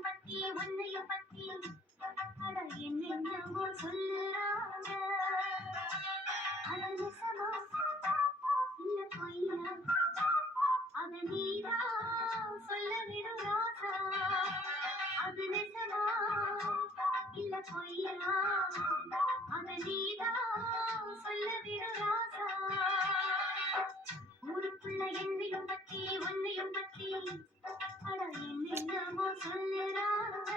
என்னையும் பத்தி உன்னையும் பத்தி அட என்னென்னமோ சொல்லுறாங்க. அது நிசமா இல்ல பொய்யா, அத நீதான் சொல்ல விடும் ராசா. அது நிசமா இல்ல பொய்யா, அத நீதான் சொல்ல விடும் ராசா. ஊருக்குள்ள என்னையும் பத்தி உன்னையும் பத்தி அட என்னென்னமோ சொல்லுறாங்க.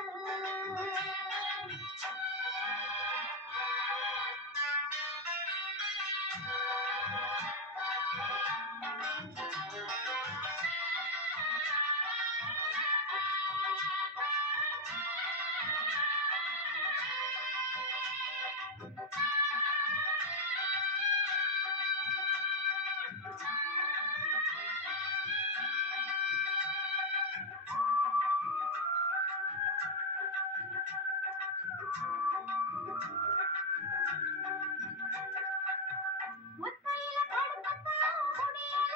ஒத்தையில படுக்கத்தான் முடியல,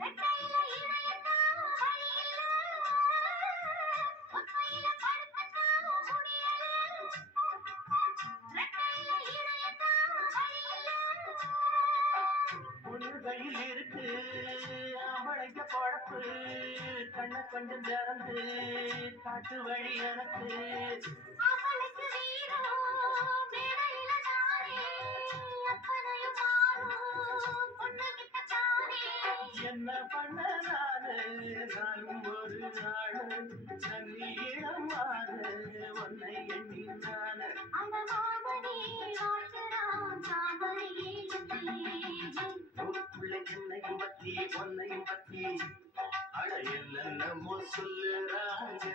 ரெட்டையில இணையத்தான் வழியில. ஒத்தையில படுக்கத்தான் முடியல, ரெட்டையில இணையத்தான் வழியில. பொண்ணு கையில் இருக்கு ஆம்பளைக்க பொழப்பு, கண்ண கொஞ்சம் திறந்து காட்டு வழி எனக்கு. அவளுக்கு வீரம் மேடையில தானே, அத்தனையும் மாறும் பொண்ணுகிட்ட தானே. என்ன பண்ண நானும் ஒரு நாடு நன்னி இளமாறு உன்னை எண்ணி நானு. அந்த மாமனே வாழ்கிறான் தாமரையே ஊருக்குள்ள என்னையும் பத்தி உன்னையும் பத்தி அட என்னென்னமோ சொல்லுறாங்க.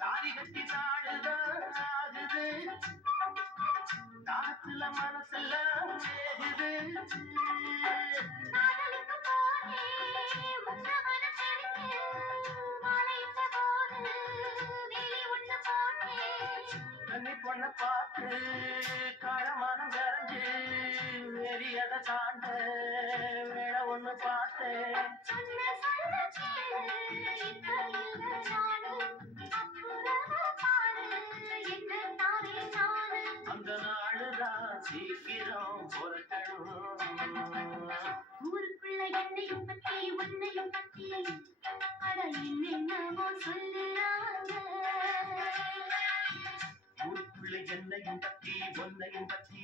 தாலி கட்டி நாடுதான் ஆகுது, தாகத்துல மனசெல்லாம் வேகுது. காதலுக்கு போனே உங்க மனசெடுத்து மாலையிட்ட போது வேலி ஒண்ணு போட்டேன். கண்ணி பொண்ண பார்த்து காலமானம் கரைஞ்சு வெறியத தாண்ட வேலை ஒண்ணு பார்த்தேன். சொன்ன சொல்ல கேளு இப்ப இல்ல நானு, அப்புறமா பாரு என்ன தானே நானு. அந்த நாடுதான் சீக்கிரம் பொறக்கணும். ஊருக்குள்ள என்னையும் பத்தி உன்னையும் பத்தி அட என்னென்னமோ சொல்லுறாங்க. ஊருக்குள்ள என்னையும் பத்தி உன்னையும் பத்தி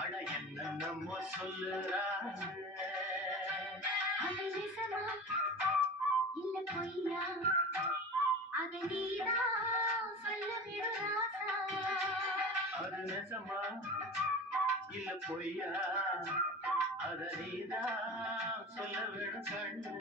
அட என்னென்னமோ சொல்லுறாங்க. அது நிசமா இல்ல பொய்யா, அத நீதான் சொல்ல விடும் ராசா. அது நெசமா இல்ல பொய்யா, அத நீதான் சொல்ல வேணும் கண்ணு.